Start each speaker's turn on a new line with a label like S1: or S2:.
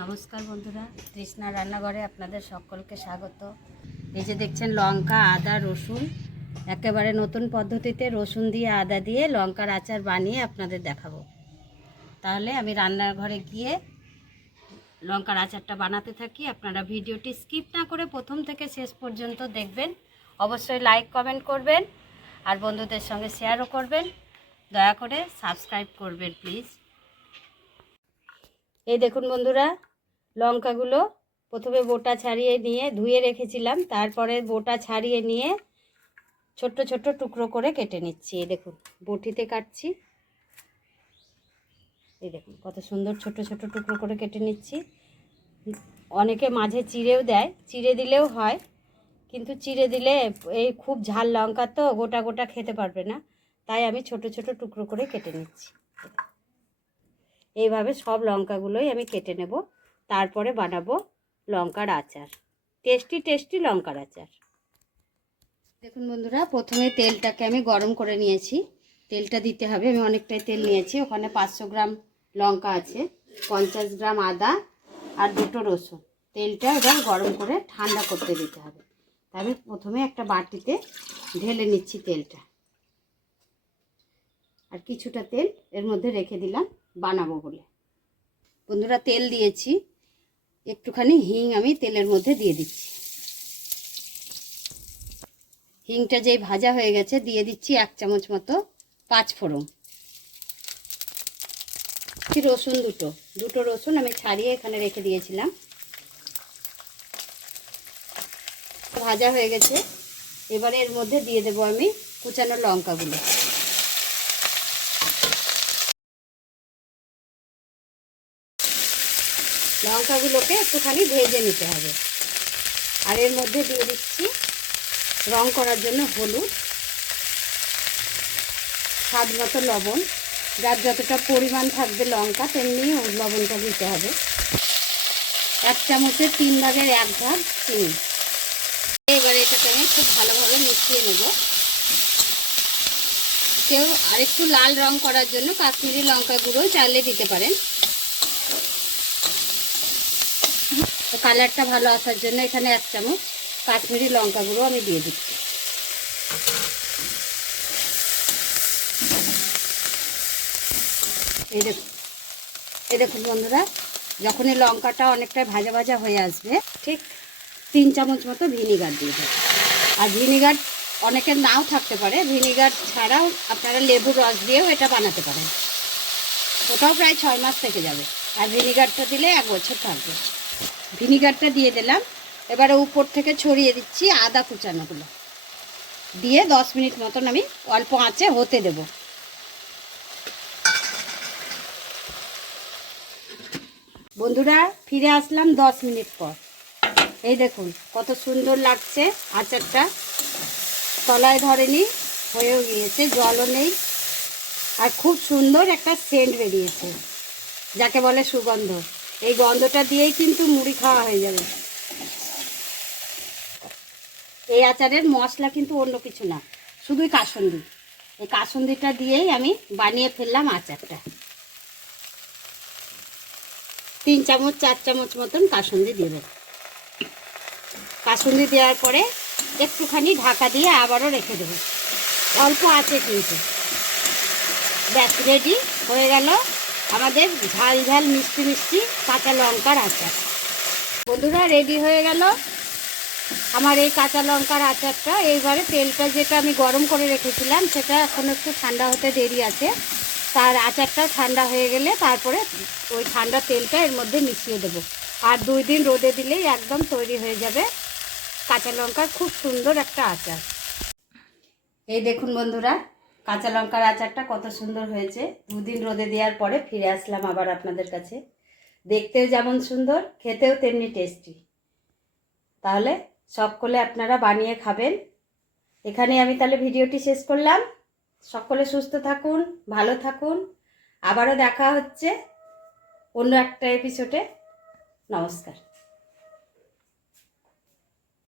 S1: নমস্কার বন্ধুরা, তৃষ্ণা রান্নাঘরে আপনাদের সকলকে স্বাগত। এই যে দেখছেন লঙ্কা, আদা, রসুন, একেবারে নতুন পদ্ধতিতে রসুন দিয়ে আদা দিয়ে লঙ্কার আচার বানিয়ে আপনাদের দেখাবো। তাহলে আমি রান্নাঘরে গিয়ে লঙ্কার আচারটা বানাতে থাকি। আপনারা ভিডিওটি স্কিপ না করে প্রথম থেকে শেষ পর্যন্ত দেখবেন। অবশ্যই লাইক, কমেন্ট করবেন আর বন্ধুদের সঙ্গে শেয়ারও করবেন। দয়া করে সাবস্ক্রাইব করবেন, প্লিজ। এই দেখুন বন্ধুরা, লঙ্কাগুলো প্রথমে বোটা ছাড়িয়ে নিয়ে ধুয়ে রেখেছিলাম, তারপরে বোটা ছাড়িয়ে নিয়ে ছোট্ট ছোট্ট টুকরো করে কেটে নিচ্ছি। এই দেখুন, বটিতে কাটছি। এই দেখুন, কত সুন্দর ছোট ছোট টুকরো করে কেটে নিচ্ছি। অনেকে মাঝে চিড়েও দেয়, চিড়ে দিলেও হয়, কিন্তু চিড়ে দিলে এই খুব ঝাল লঙ্কা তো গোটা গোটা খেতে পারবে না, তাই আমি ছোট ছোট টুকরো করে কেটে নিচ্ছি। এইভাবে সব লঙ্কাগুলোই আমি কেটে নেব। তারপরে বানাবো লঙ্কার আচার। টেস্টি টেস্টি লঙ্কার আচার। দেখুন বন্ধুরা, প্রথমে তেলটাকে আমি গরম করে নিয়েছি। তেলটা দিতে হবে, আমি অনেকটাই তেল নিয়েছি। ওখানে পাঁচশো গ্রাম লঙ্কা আছে, পঞ্চাশ গ্রাম আদা আর দুটো রসুন। তেলটা এবার গরম করে ঠান্ডা করতে দিতে হবে। আমি প্রথমে একটা বাটিতে ঢেলে নিচ্ছি তেলটা। আর কিছুটা তেল এর মধ্যে রেখে দিলাম। বানাবো বলে। বন্ধুরা তেল দিয়েছি। একটুখানি হিং আমি তেলের মধ্যে দিয়ে দিচ্ছি। হিংটা যেই ভাজা হয়ে গেছে, দিয়ে দিচ্ছি এক চামচ মতো পাঁচ ফোড়ন রসুন দুটো। দুটো রসুন আমি ছাড়িয়ে এখানে রেখে দিয়েছিলাম। ভাজা হয়ে গেছে। এবারে এর মধ্যে দিয়ে দেবো আমি কুচানো লঙ্কাগুলো। লঙ্কাগুলোকে একটুখানি ভেজে নিতে হবে। আর এর মধ্যে দিয়ে দিচ্ছি রং করার জন্য হলুদ, স্বাদ মতো লবণ। যার যতটা পরিমাণ থাকবে লঙ্কা, তেমনি লবণটা দিতে হবে। এক চামচের তিন ভাগের এক ভাগ চিনি। এবারে এটাকে আমি খুব ভালোভাবে মিশিয়ে নেব। কেউ আরেকটু লাল রং করার জন্য কাশ্মীরি লঙ্কা গুঁড়ো চালে দিতে পারেন। কালারটা ভালো আসার জন্য এখানে এক চামচ কাশ্মীরি লঙ্কা গুঁড়ো আমি দিয়ে দিচ্ছি। এই দেখুন এই দেখুন বন্ধুরা যখন এই লঙ্কাটা অনেকটাই ভাজা ভাজা হয়ে আসবে, ঠিক তিন চামচ মতো ভিনিগার দিয়ে দেবো। আর ভিনিগার অনেকের নাও থাকতে পারে, ভিনিগার ছাড়াও আপনারা লেবুর রস দিয়েও এটা বানাতে পারেন। ওটাও প্রায় ছয় মাস থেকে যাবে, আর ভিনিগারটা দিলে এক বছর থাকবে। ভিনিগারটা দিয়ে দিলাম। এবারে উপর থেকে ছড়িয়ে দিচ্ছি আদা কুচানোগুলো। দিয়ে দশ মিনিট মতন আমি অল্প আঁচে হতে দেব। বন্ধুরা, ফিরে আসলাম দশ মিনিট পর। এই দেখুন, কত সুন্দর লাগছে আচারটা। তলায় ধরেনি, হয়েও গিয়েছে, জলও নেই। আর খুব সুন্দর একটা সেন্ট বেরিয়েছে, যাকে বলে সুগন্ধ। এই গন্ধটা দিয়েই কিন্তু মুড়ি খাওয়া হয়ে যাবে। এই আচারের মশলা কিন্তু অন্য কিছু না, শুধুই কাসন্দি। এই কাসন্দিটা দিয়েই আমি বানিয়ে ফেললাম আচারটা। তিন চামচ, চার চামচ মতন কাসন্দি দিয়ে দেবো। কাসন্দি দেওয়ার পরে একটুখানি ঢাকা দিয়ে আবারও রেখে দেবো। অল্প আছে কিন্তু। ব্যাস রেডি হয়ে গেল। আমাদের ঝাল ঝাল, মিষ্টি মিষ্টি কাঁচা লঙ্কার আচার। বন্ধুরা রেডি হয়ে গেল? আমার এই কাঁচা লঙ্কার আচারটা, এইবারে তেলটা যেটা আমি গরম করে রেখেছিলাম, সেটা এখন একটু ঠান্ডা হতে দেরি আছে। তার আচারটা ঠান্ডা হয়ে গেলে তারপরে ওই ঠান্ডা তেলটা এর মধ্যে মিশিয়ে দেবো। আর দুই দিন রোদে দিলেই একদম তৈরি হয়ে যাবে কাঁচা লঙ্কার খুব সুন্দর একটা আচার। এই দেখুন বন্ধুরা কাঁচা লঙ্কার আচারটা কত সুন্দর হয়েছে। দুদিন রোদে দেওয়ার পরে ফিরে আসলাম আবার আপনাদের কাছে। দেখতেও যেমন সুন্দর, খেতেও তেমনি টেস্টি তাহলে সকলে আপনারা বানিয়ে খাবেন। এখানে আমি তাহলে ভিডিওটি শেষ করলাম। সকলে সুস্থ থাকুন, ভালো থাকুন। আবারও দেখা হচ্ছে অন্য একটা এপিসোডে নমস্কার।